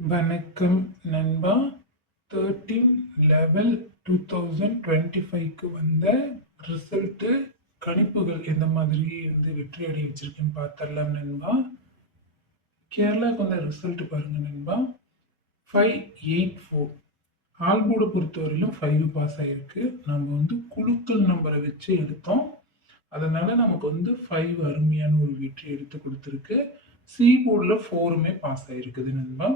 வணக்கம் நண்பா. 13/11/2025க்கு வந்த ரிசல்ட்டு கணிப்புகள் எந்த மாதிரி வெற்றி அடைய வச்சிருக்குன்னு பார்த்தரலாம் நண்பா. கேரளாக்கு வந்த ரிசல்ட் பாருங்க நண்பா. 584 ஆல் போர்டை பொறுத்தவரையிலும் 5 பாஸ் ஆயிருக்கு. நம்ம குழுக்கள் நம்பரை வச்சு எடுத்தோம். அதனால நமக்கு 5 அருமையான ஒரு வெற்றி எடுத்து கொடுத்துருக்கு. சி போர்டில் 4மே பாஸ் ஆயிருக்குது நண்பா.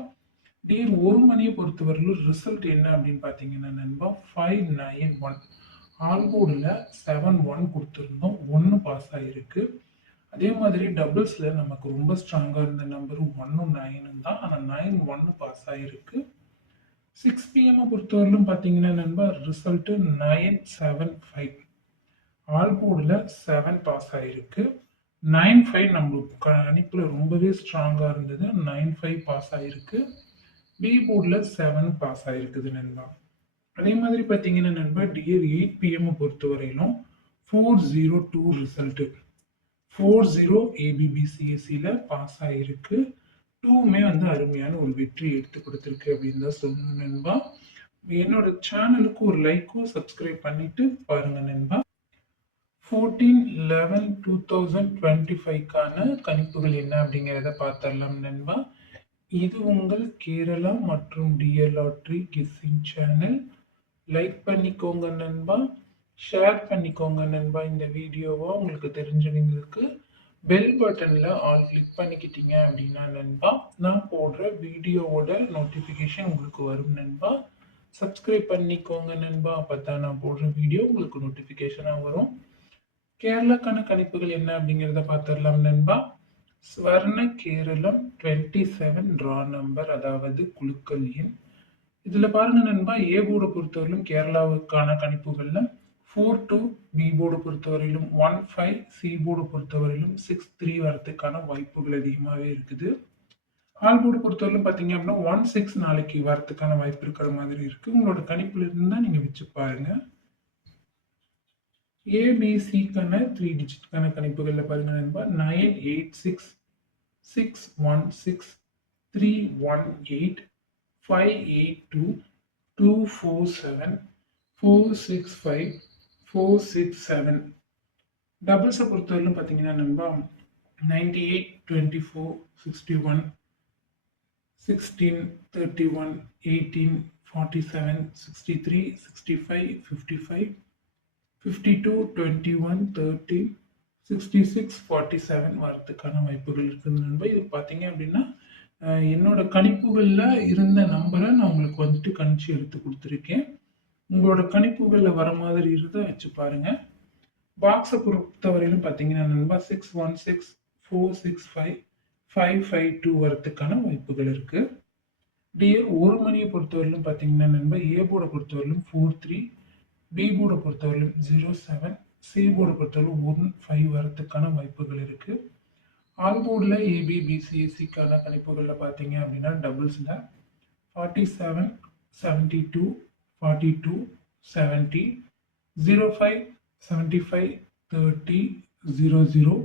டியர் ஒரு மணியை பொறுத்தவரையிலும் ரிசல்ட் என்ன அப்படின்னு பார்த்தீங்கன்னா நண்பா 591 ஆல் போர்டில் 7-1 கொடுத்துருந்தோம். 1 பாஸ் ஆகிருக்கு. அதே மாதிரி டபுள்ஸில் நமக்கு ரொம்ப ஸ்ட்ராங்காக இருந்த நம்பர் 1 9 தான். ஆனால் 9-1 பாஸ் ஆகிருக்கு. 6 PM பொறுத்தவரையிலும் பார்த்தீங்கன்னா நண்பா ரிசல்ட்டு 975 ஆல் போர்டில் 7 பாஸ் ஆகிருக்கு. 9-5 நம்மளுக்கு கணிப்பில் ரொம்பவே ஸ்ட்ராங்காக இருந்தது. 9-5 பாஸ் ஆகிருக்கு. பி போர்டில் 7 பாஸ் ஆயிருக்குது நண்பா. அதே மாதிரி பார்த்தீங்கன்னா நண்பா டியர் 8 PM பொறுத்தவரையிலும் 402 ரிசல்ட்டு 40 ABBCSEல பாஸ் ஆயிருக்கு. 2மே அருமையான ஒரு வெற்றி எடுத்து கொடுத்துருக்கு அப்படின்னு தான் சொல்லணும் நண்பா. என்னோட சேனலுக்கு ஒரு லைக்கும் சப்ஸ்கிரைப் பண்ணிட்டு பாருங்க நண்பா. 14/11/2025க்கான கணிப்புகள் என்ன அப்படிங்கிறத பார்த்தரலாம் நண்பா. இது உங்கள் கேரளா மற்றும் TL lottery guessing channel. Like பண்ணிக்கோங்க நண்பா, ஷேர் பண்ணிக்கோங்க நண்பா இந்த வீடியோவை உங்களுக்கு தெரிஞ்சவங்களுக்கு. பெல் பட்டனில் ஆல் கிளிக் பண்ணிக்கிட்டீங்க அப்படின்னா நண்பா நான் போடுற வீடியோவோட நோட்டிஃபிகேஷன் உங்களுக்கு வரும் நண்பா. சப்ஸ்கிரைப் பண்ணிக்கோங்க நண்பா, அப்போ தான் நான் போடுற வீடியோ உங்களுக்கு நோட்டிஃபிகேஷனாக வரும். கேரளாக்கான கணிப்புகள் என்ன அப்படிங்கிறத பார்த்துடலாம் நண்பா. ஸ்வர்ண கேரளம் 27 ரா நம்பர், அதாவது குழுக்கள் எண். இதுல பாருங்க நண்பா, ஏ போர்டு பொறுத்தவரையிலும் கேரளாவுக்கான கணிப்புகள்ல 4-2, பி போர்டு பொறுத்தவரையிலும் 1-5, சி போர்டு பொறுத்தவரையிலும் 6-3 வரதுக்கான வாய்ப்புகள் அதிகமாகவே இருக்குது. ஆல் போர்டு பொறுத்தவரையிலும் பார்த்தீங்க அப்படின்னா 1-6 நாளைக்கு வரதுக்கான வாய்ப்பு இருக்கிற மாதிரி இருக்கு. உங்களோட கணிப்புல இருந்தா நீங்க வச்சு பாருங்க. ஏபிசிக்கான 3 டிஜிட்கான கணிப்புகள்ல பாருங்க நண்பா 986 616 318 582 247 465 467. டபுள்ஸை பொறுத்தவரையிலும் பார்த்தீங்கன்னா நண்பா 98 24 61 16 31 18 47 63 65 55 52 21 30 66 47 வரதுக்கான வாய்ப்புகள் இருக்குது நண்பா. இது பார்த்தீங்க அப்படின்னா என்னோட கணிப்புகளில் இருந்த நம்பரை நான் உங்களுக்கு கணிச்சு எடுத்து கொடுத்துருக்கேன். உங்களோட கணிப்புகளில் வர மாதிரி இருந்தால் வச்சு பாருங்க. பாக்ஸை பொறுத்தவரையிலும் பார்த்தீங்கன்னா நண்பா 616 465 552 வரதுக்கான வாய்ப்புகள் இருக்கு. டியர் ஒரு மணியை பொறுத்தவரையிலும் பார்த்தீங்கன்னா நண்பா ஏ போர்டை பொறுத்தவரையிலும் 43, பி போர்டை பொறுத்தவரையிலும் 07, சி போர்டை பொறுத்தவரையிலும் 15 வரதுக்கான வாய்ப்புகள் இருக்கு. ஆல் போர்டில் ஏபிபிசிஎஸ்சிக்கான கணிப்புகளில் பார்த்தீங்க அப்படின்னா டபுள்ஸில் 47 72 42 70 05 75 30 00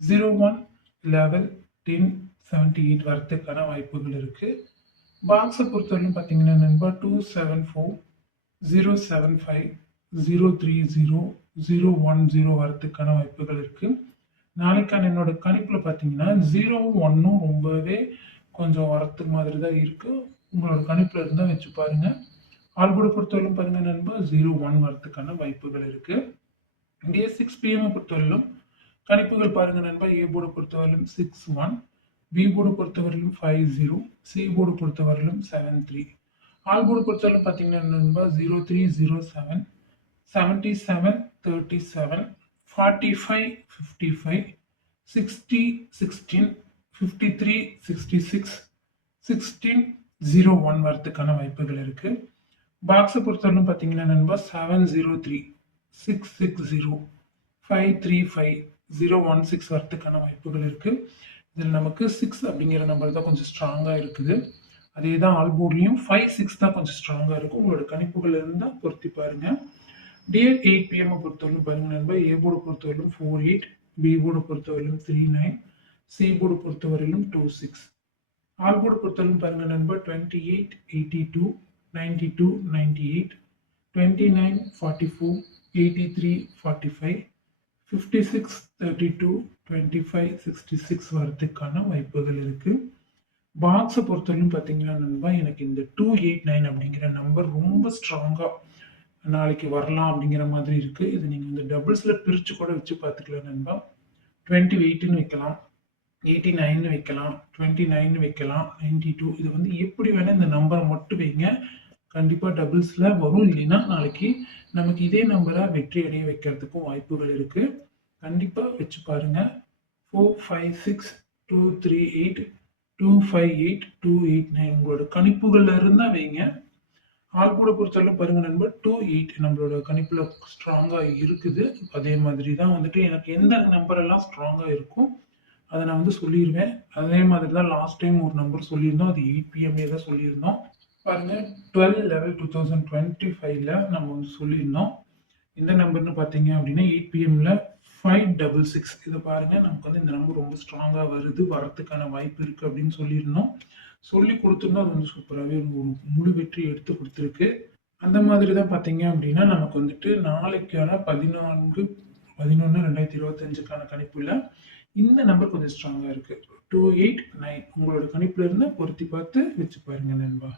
01 11 10 78 வரத்துக்கான வாய்ப்புகள் இருக்கு. பாக்ஸை பொறுத்தவரைக்கும் பார்த்தீங்கன்னா நண்பா 274 075 030 010 வரத்துக்கான வாய்ப்புகள் இருக்கு. நாளைக்கான என்னோட கணிப்புல பார்த்தீங்கன்னா 0-1 ரொம்பவே கொஞ்சம் வரத்துக்கு மாதிரி தான் இருக்கு. உங்களோட கணிப்புல இருந்தா வச்சு பாருங்க. ஆல்போர்டை பொறுத்தவரையிலும் பாருங்க நண்பா 0-1 வரத்துக்கான வாய்ப்புகள் இருக்கு. டே 6 PM பொறுத்தவரையிலும் கணிப்புகள் பாருங்க நண்பா. ஏ போர்டை பொறுத்தவரையிலும் 6-1, பி போர்டை பொறுத்தவரையிலும் 5-0, சி போர்டை பொறுத்தவரையிலும் 7-3. ஆல் போர்டை பொறுத்தவரையிலும் பார்த்தீங்கன்னா நண்பா 0307 77 37 45 55 60 16 53 66 16 01 வரதுக்கான வாய்ப்புகள் இருக்கு. பாக்ஸை பொறுத்தவரைக்கும் பார்த்தீங்கன்னா நண்பா 703 660 535 016 வரதுக்கான வாய்ப்புகள் இருக்கு. இதில் நமக்கு 6 அப்படிங்கிற நம்பர் தான் கொஞ்சம் ஸ்ட்ராங்காக இருக்குது. அதே தான் ஆல் போர்ட்லையும் 5-6 தான் கொஞ்சம் ஸ்ட்ராங்காக இருக்கும். உங்களோட கணிப்புகள் இருந்தால் பொருத்தி பாருங்க. டியர் 8 PM பொறுத்தவரைக்கும் பாருங்க நண்பா ஏ போர்டு பொறுத்தவரையிலும் 48, பி போர்டு பொறுத்தவரையிலும் 39, சி போர்டு பொறுத்தவரையிலும் 26. ஆல் கூட பொறுத்தவரைக்கும் பாருங்க நண்பா 28, 82, 92, 98, 29, 44, 83, 45, 56, 32, 25, 66 வரதுக்கான வாய்ப்புகள் இருக்கு. பாக்ஸை பொறுத்தவரைக்கும் பார்த்தீங்கன்னா நண்பா எனக்கு இந்த 289 அப்படிங்கிற நம்பர் ரொம்ப ஸ்ட்ராங்கா நாளைக்கு வரலாம் அப்படிங்கிற மாதிரி இருக்கு. இது நீங்க வந்து டபுள்ஸ்ல பிரிச்சு கூட வச்சு பார்த்துக்கலாம் நண்பா. 28ன்னு வைக்கலாம், 89 வைக்கலாம், 29 வைக்கலாம், 92 இது வந்து எப்படி வேணா இந்த நம்பரை மட்டும் வைங்க. கண்டிப்பா டபுள்ஸ்ல வரும். இல்லைன்னா நாளைக்கு நமக்கு இதே நம்பரா வெற்றி அடைய வைக்கிறதுக்கும் வாய்ப்புகள் இருக்கு. கண்டிப்பா வச்சு பாருங்க. 4, 5, 6, 2, 3, 8, 2, 5, 8, 2, 8, 9 உங்களோட கணிப்புகள்ல இருந்தா வைங்க. ஆள் கூட பொறுத்தவரைக்கும் பாருங்க நண்பர் 2, 8 நம்மளோட கணிப்புல ஸ்ட்ராங்கா இருக்குது. அதே மாதிரி தான் வந்துட்டு எனக்கு எந்த நம்பர் எல்லாம் ஸ்ட்ராங்கா இருக்கும் அதை நான் வந்து சொல்லிடுவேன். அதே மாதிரி தான் லாஸ்ட் டைம் ஒரு நம்பர் சொல்லியிருந்தோம். அது 8 PM தான் சொல்லியிருந்தோம். பாருங்க 12/11/2025ல நம்ம வந்து சொல்லியிருந்தோம். எந்த நம்பர்னு பார்த்தீங்க அப்படின்னா 8 PMல 566 இதை பாருங்க நமக்கு வந்து இந்த நம்பர் ரொம்ப ஸ்ட்ராங்கா வருது, வரத்துக்கான வாய்ப்பு இருக்கு அப்படின்னு சொல்லியிருந்தோம். சொல்லி கொடுத்துருந்தோம். அது வந்து சூப்பராகவே ஒரு முழு வெற்றி எடுத்து கொடுத்துருக்கு. அந்த மாதிரி தான் பார்த்தீங்க அப்படின்னா நமக்கு வந்துட்டு நாளைக்கான 14/11/2025க்கான கணிப்புல இந்த நம்பர் கொஞ்சம் ஸ்ட்ராங்கா இருக்கு. 289 உங்களோட கணிப்புல இருந்து பொருத்தி பார்த்து வச்சு பாருங்க நண்பா.